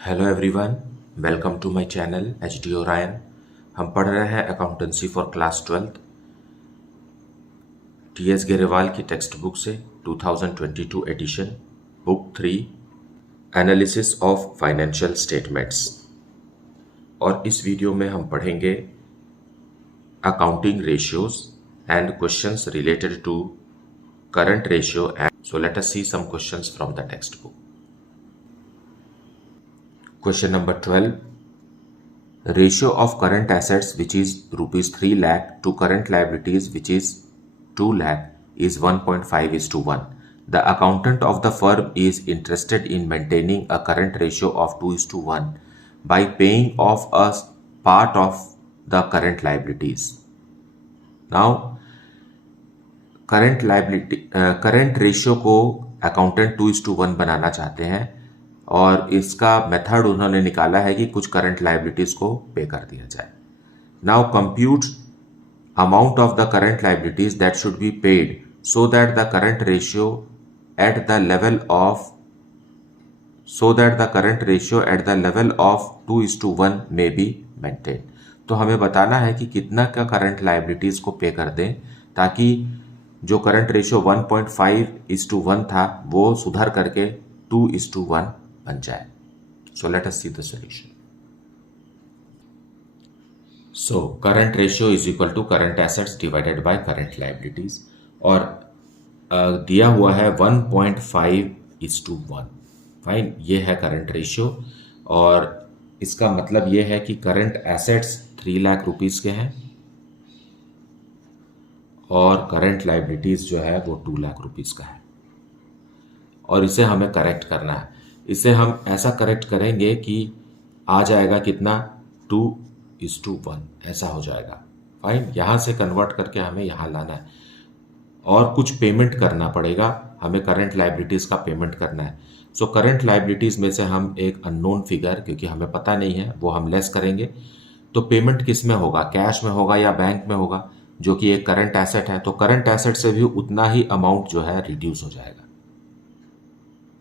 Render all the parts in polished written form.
Hello everyone, welcome to my channel H D Orion. हम पढ़ रहे हैं accountancy for class 12th T S Grewal की टेक्स्ट बुक से 2022 edition, book 3, analysis of financial statements. और इस वीडियो में हम पढ़ेंगे accounting ratios and questions related to current ratio and so let us see some questions from the text book. Question number 12. Ratio of current assets which is rupees 3 lakh to current liabilities which is 2 lakh is 1.5:1. The accountant of the firm is interested in maintaining a current ratio of 2:1 by paying off a part of the current liabilities. Now, current ratio को accountant 2:1 बनाना चाहते हैं और इसका method उन्होंने निकाला है कि कुछ करंट लाइबिलिटीज को पे कर दिया जाए। Now compute amount of the current liabilities that should be paid so that the current ratio at the level of 2:1 में बी मेंटेन। तो हमें बताना है कि कितना का करंट लाइबिलिटीज को पे कर दें ताकि जो करंट रेशियो 1.5:1 था वो सुधर करके 2:1 बन जाए। So let us see the solution. So current ratio is equal to current assets divided by current liabilities और दिया हुआ है 1.5:1। फाइन, ये है करंट रेशियो और इसका मतलब ये है कि करंट एसेट्स 3 लाख रुपीज के हैं और करंट लाइबिलिटीज जो है वो 2 लाख रुपीज का है और इसे हमें करेक्ट करना है। इसे हम ऐसा करेक्ट करेंगे कि आ जाएगा कितना 2:1 ऐसा हो जाएगा। फाइन, यहां से कन्वर्ट करके हमें यहां लाना है और कुछ पेमेंट करना पड़ेगा, हमें करंट लाइबिलिटीज का पेमेंट करना है। सो करंट लाइबिलिटीज में से हम एक अननोन फिगर, क्योंकि हमें पता नहीं है, वो हम लेस करेंगे। तो पेमेंट किस में होगा, कैश में होगा या बैंक में होगा, जो कि एक करंट एसेट है। तो करंट एसेट से भी उतना ही अमाउंट जो है रिड्यूस हो जाएगा।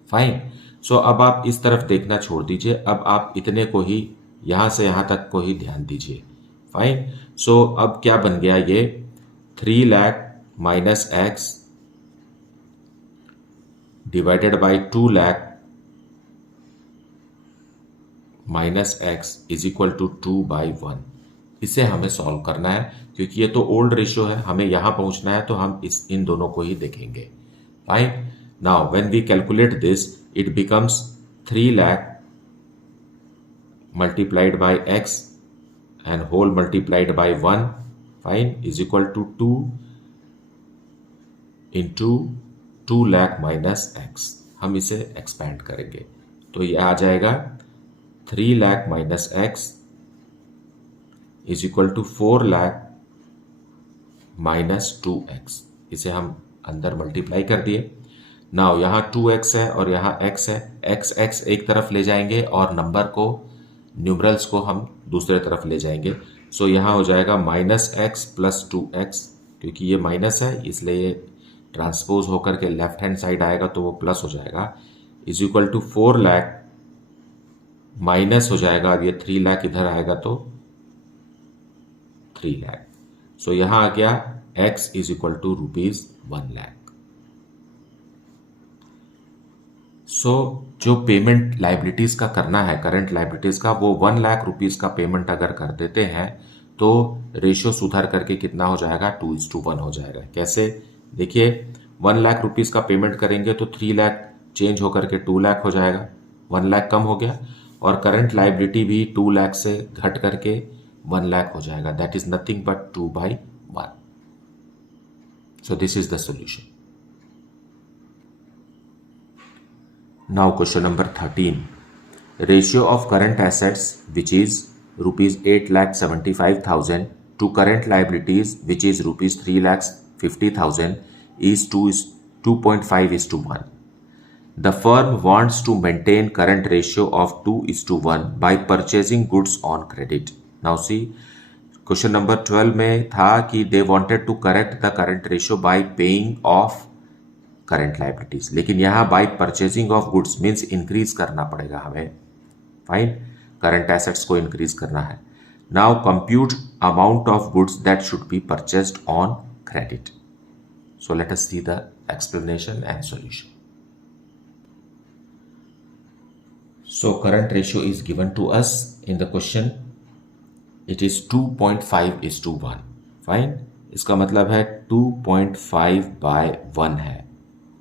फाइन, सो अब आप इस तरफ देखना छोड़ दीजिए, अब आप इतने को ही यहां से यहां तक को ही ध्यान दीजिए। फाइन, सो अब क्या बन गया, ये 3 lakh minus x divided by 2 lakh minus x is equal to 2/1। इसे हमें सॉल्व करना है क्योंकि ये तो ओल्ड रेशियो है, हमें यहां पहुंचना है, तो हम इन दोनों को ही देखेंगे। Fine, now when we calculate this it becomes 3 lakh multiplied by x and whole multiplied by 1, fine, is equal to 2 into 2 lakh minus x। हम इसे एक्सपैंड करेंगे तो ये आ जाएगा 3 lakh minus x is equal to 4 lakh minus 2x। इसे हम अंदर मल्टीप्लाई कर दिए। नाउ यहाँ 2x है और यहाँ x है, x एक तरफ ले जाएंगे और नंबर को, न्यूमरल्स को हम दूसरे तरफ ले जाएंगे। सो यहाँ हो जाएगा माइनस एक्स प्लस 2x, क्योंकि ये माइनस है इसलिए ये ट्रांसपोज होकर के लेफ्ट हैंड साइड आएगा तो वो प्लस हो जाएगा, is equal to 4 lakh minus हो जाएगा। अब ये 3 लाख इधर आएगा तो 3 लाख। सो यहाँ आ गया x is equal to ₹1 lakh. So जो पेमेंट लाइबिलिटीज का करना है, करंट लाइबिलिटीज का, वो 1 लाख रुपीज का पेमेंट अगर कर देते हैं तो रेशियो सुधर करके कितना हो जाएगा, 2:1 हो जाएगा। कैसे, देखिए 1 लाख रुपीज का पेमेंट करेंगे तो 3 लाख चेंज होकर के 2 लाख हो जाएगा, 1 लाख कम हो गया और करंट लाइबिलिटी भी 2 लाख से घट करके 1 लाख हो जाएगा। That is nothing but 2/1। So this is the solution. Now question number 13. Ratio of current assets which is rupees 8,75,000 to current liabilities which is rupees 3,50,000 is 2.5:1. The firm wants to maintain current ratio of 2:1 by purchasing goods on credit. Now see, question number 12 में था कि they wanted to correct the current ratio by paying off current liabilities, लेकिन यहां bye purchasing of goods means increase करना पड़ेगा हमें। Fine, current assets को increase करना है। Now compute amount of goods that should be purchased on credit. So let us see the explanation and solution. So current ratio is given to us in the question. It is 2.5:1. Fine. इसका मतलब है 2.5/1 है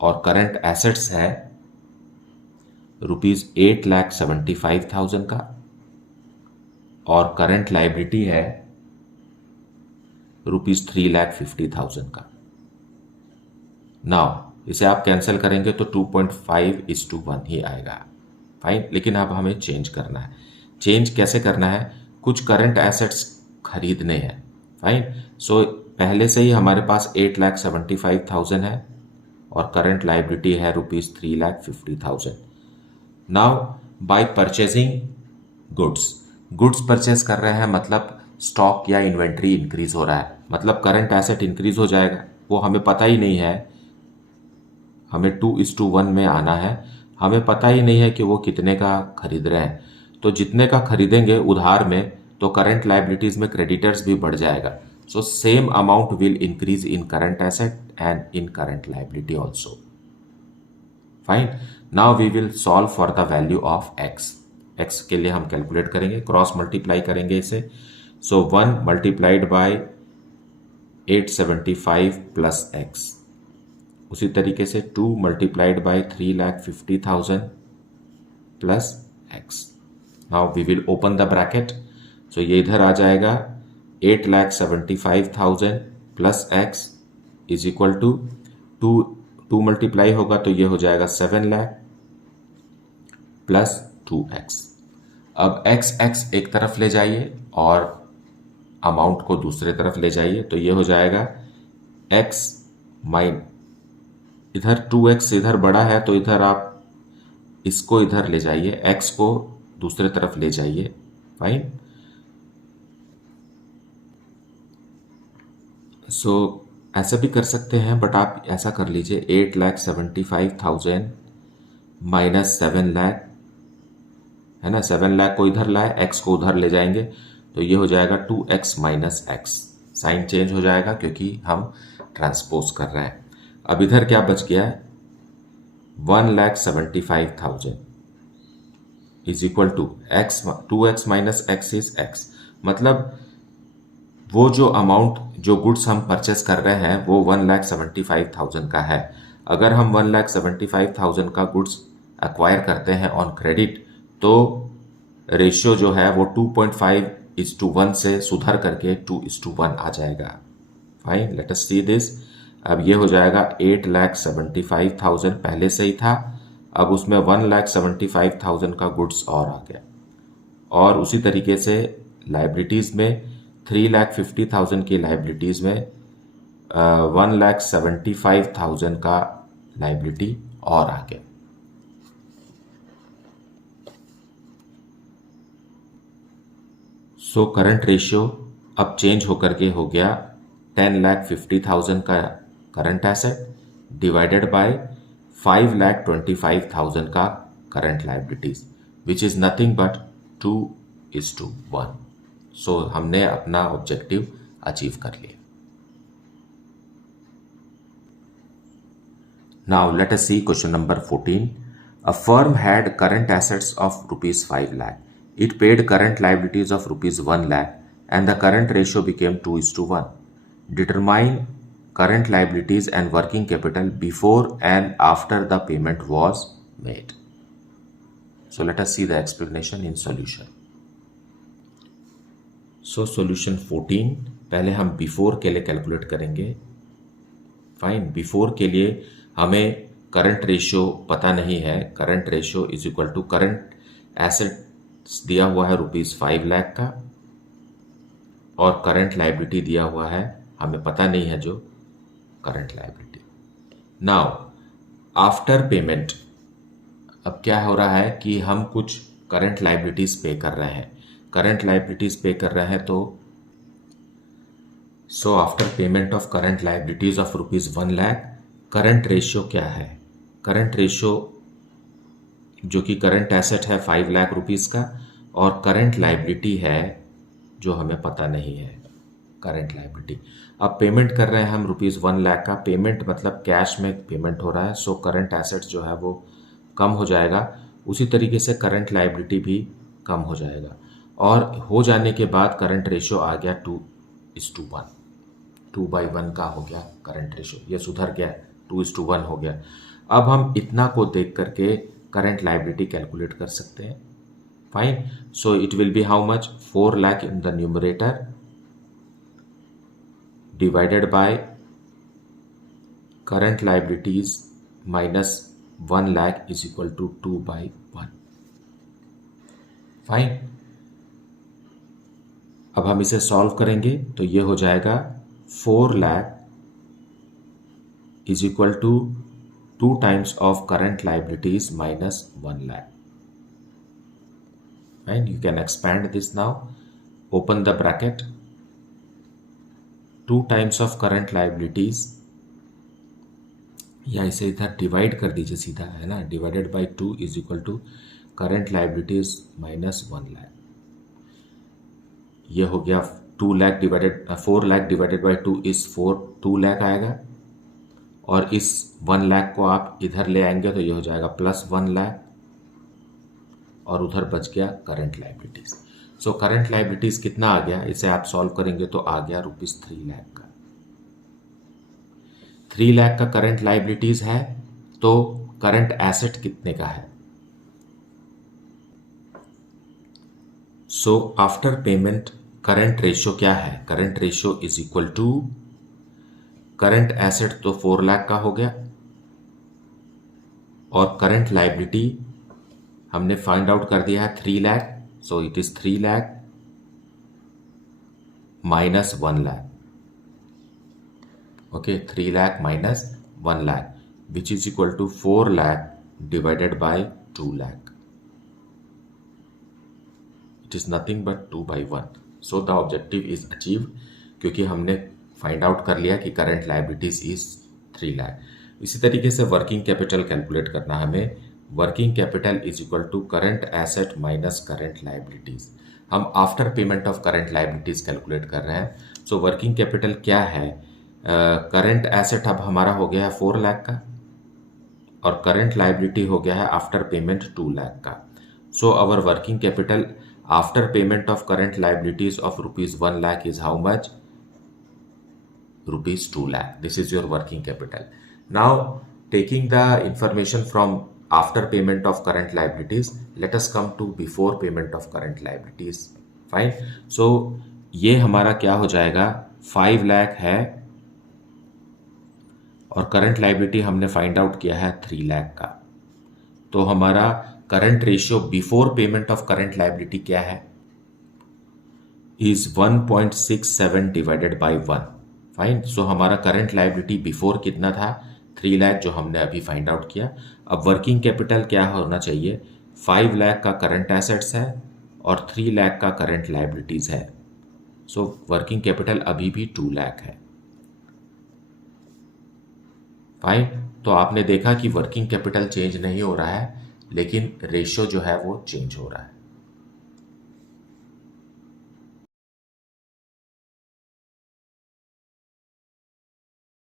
और current assets है ₹8,75,000 का और current liability है ₹3,50,000 का। नाउ इसे आप कैंसिल करेंगे तो 2.5:1 ही आएगा। फाइन, लेकिन अब हमें चेंज करना है। चेंज कैसे करना है? कुछ करंट एसेट्स खरीदने हैं। फाइन, सो पहले से ही हमारे पास 8,75,000 है और करंट लाइबिलिटी है ₹3,50,000। Now bye purchasing goods purchase कर रहे हैं, मतलब स्टॉक या इन्वेंट्री इंक्रीज हो रहा है, मतलब करंट एसेट इंक्रीज हो जाएगा। वो हमें पता ही नहीं है, हमें 2:1 में आना है। हमें पता ही नहीं है कि वो कितने का खरीद रहे हैं, तो जितने का खरीदेंगे उधार में तो करंट लाइबिलिटीज में क्रेडिटर्स भी बढ़ जाएगा। So same amount will increase in current asset and in current liability also. Fine, now we will solve for the value of X के लिए हम कैलकुलेट करेंगे, क्रॉस मल्टीप्लाई करेंगे इसे। So 1 multiplied by 875 plus X, उसी तरीके से 2 multiplied by 3,50,000 plus X. Now we will open the bracket. So ये इधर आ जाएगा 8,75,000 plus X is equal to 2 multiply होगा तो ये हो जाएगा 7 लाख प्लस 2x। अब x एक तरफ ले जाइए और अमाउंट को दूसरे तरफ ले जाइए तो ये हो जाएगा x माइन, इधर 2x इधर बड़ा है तो इधर आप इसको इधर ले जाइए, x को दूसरे तरफ ले जाइए। फाइन, सो ऐसा भी कर सकते हैं, बट आप ऐसा कर लीजिए 8,75,000 माइनस 7 लाख है ना, 7 लाख को इधर लाए, x को उधर ले जाएंगे तो ये हो जाएगा 2x minus x। Sign change हो जाएगा क्योंकि हम ट्रांसपोज कर रहे हैं। अब इधर क्या बच गया है? 1,75,000 is equal to x, 2x minus x is x। मतलब वो जो अमाउंट, जो गुड्स हम परचेस कर रहे हैं वो 1,75,000 का है। अगर हम 1,75,000 का गुड्स एक्वायर करते हैं ऑन क्रेडिट तो रेशियो जो है वो 2.5:1 से सुधर करके 2:1 आ जाएगा। Fine, late us see this. अब ये हो जाएगा 8,75,000 पहले से ही था, अब उसमें 1,75,000 का गुड्स और आ गया। और उसी तरीके से लाइबिलिटीज़ में 3,50,000 की लाइबिलिटीज़ में 1,75,000 का लाइबिलिटी और आ गया। सो करंट रेशियो अब चेंज होकर के हो गया 10,50,000 का करंट एसेट डिवाइडेड बाय 5,25,000 का current liabilities, which is nothing but 2:1। So हमने अपना ऑब्जेक्टिव अचीव कर लिया। Now let us see question number 14। A firm had current assets of ₹5 lakh. It paid current liabilities of ₹1 lakh and the current ratio became 2:1. Determine current liabilities and working capital before and after the payment was made. So let us see the explanation in solution. So solution 14, पहले हम before के लिए calculate करेंगे। Fine, before के लिए हमें current ratio पता नहीं है। Current ratio is equal to current asset दिया हुआ है ₹5 लाख का और करंट लाइबिलिटी दिया हुआ है, हमें पता नहीं है जो current liability. Now after payment, अब क्या हो रहा है कि हम कुछ करंट लाइबिलिटीज पे कर रहे हैं। करंट लाइबिलिटीज पे कर रहे हैं तो सो after payment of current liabilities of ₹1 lakh, current ratio क्या है? करंट रेशियो जो कि करंट एसेट है ₹5 लाख का और करंट लाइबिलिटी है जो हमें पता नहीं है, करंट लाइबिलिटी। अब पेमेंट कर रहे हैं हम ₹1,00,000 का, पेमेंट मतलब कैश में पेमेंट हो रहा है, सो करंट एसेट्स जो है वो कम हो जाएगा, उसी तरीके से करंट लाइबिलिटी भी कम हो जाएगा। और हो जाने के बाद करंट रेशियो आ गया 2:1, 2/1 का हो गया करंट रेशियो, ये सुधर गया, 2:1 हो गया। अब हम इतना को देख करके करंट लाइबिलिटी कैलकुलेट कर सकते हैं। Fine, so it will be how much, 4 lakh in the numerator divided by current liabilities minus 1 lakh is equal to 2/1. Fine, अब हम इसे सॉल्व करेंगे तो ये हो जाएगा 4 lakh is equal to 2 times of current liabilities minus 1 lakh. And you can expand this now, open the bracket, 2 times of current liabilities, या इसे इधर डिवाइड कर दीजिए सीधा, है ना, divided by 2 is equal to current liabilities minus 1 lakh. ये हो गया 2 lakh divided 4 lakh divided by 2 is 2 lakh आएगा, और इस 1 लाख को आप इधर ले आएंगे तो ये हो जाएगा +1 लाख, और उधर बच गया current liabilities. So current liabilities कितना आ गया, इसे आप सॉल्व करेंगे तो आ गया ₹3 लाख का। 3 लाख का करंट लाइबिलिटीज है, तो करंट एसेट कितने का है? So after payment current ratio क्या है? Current ratio is equal to current asset तो 4 लाख का हो गया, और करंट लाइबिलिटी हमने फाइंड आउट कर दिया है 3 lakh, so it is 3 lakh minus 1 lakh. Okay, 3 lakh minus 1 lakh, which is equal to 4 lakh divided by 2 lakh. It is nothing but 2/1. So the objective is achieved, क्योंकि हमने फाइंड आउट कर लिया कि current liabilities is 3 lakh. इसी तरीके से वर्किंग कैपिटल कैलकुलेट करना हमें। Working capital is equal to current asset minus current liabilities. हम after payment of current liabilities calculate कर रहे हैं। सो वर्किंग कैपिटल क्या है? करंट एसेट अब हमारा हो गया है 4 लाख का, और करंट लाइबिलिटी हो गया है आफ्टर पेमेंट 2 लाख का। So our working capital after payment of current liabilities of ₹1 lakh is how much? ₹2 lakh. This is your working capital. Now, taking the information from after payment of current liabilities, let us come to before payment of current liabilities. Fine. So, ये हमारा क्या हो जाएगा? 5 लाख है, और current liability हमने find out किया है 3 लाख का। तो हमारा current ratio before payment of current liability क्या है? Is 1.67 divided by 1। फाइन, सो हमारा करंट लाइबिलिटी बिफोर कितना था? 3 लाख, जो हमने अभी फाइंड आउट किया। अब वर्किंग कैपिटल क्या होना चाहिए? 5 लाख का करंट एसेट्स है और 3 लाख का करंट लाइबिलिटीज है। सो वर्किंग कैपिटल अभी भी 2 लाख है। फाइन, तो आपने देखा कि वर्किंग कैपिटल चेंज नहीं हो रहा है, लेकिन रेशियो जो है वो चेंज हो रहा है।